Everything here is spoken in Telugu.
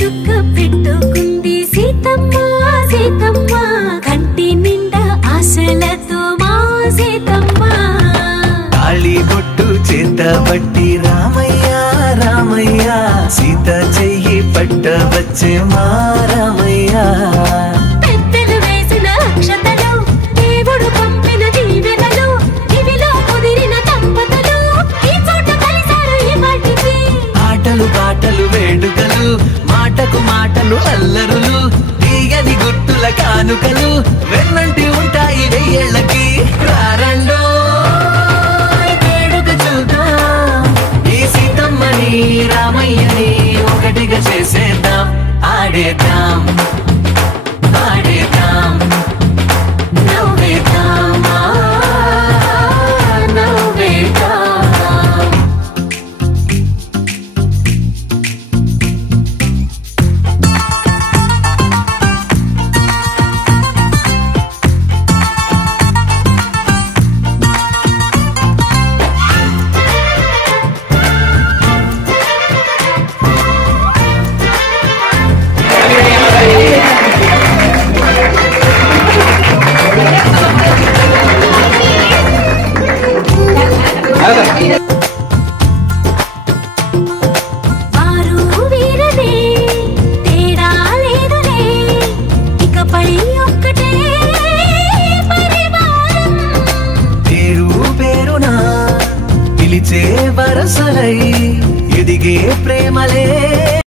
చుక్క పెట్టుకుంది సీతమ్మ సీతమ్మ కంటి నిండా ఆశలతో మా సీతమ్మ తాళి బొట్టు చేత పట్టి రామయ్య రామయ్య సీత చెయ్యి పట్ట వచ్చే మా రామయ్య పెద్దలు వేసిన అక్షతలు దేవుడు పంపిన దీవెనలు ఇవిలో కుదిరిన దంపతులు ఈ చోట కలిసారు ఈ వాటికి ఆటలు పాటలు వేడుకలు మాటకు మాటలు అల్లరులు తీయని గుర్తుల కానుకలు వెన్నంటి ఉంటాయి వెయ్యేళ్ళకి రారండో వేడుక చూద్దాం ఈ సీతమ్మని రామయ్యని ఒకటిగా చేసేద్దాం ఆడేద్దాం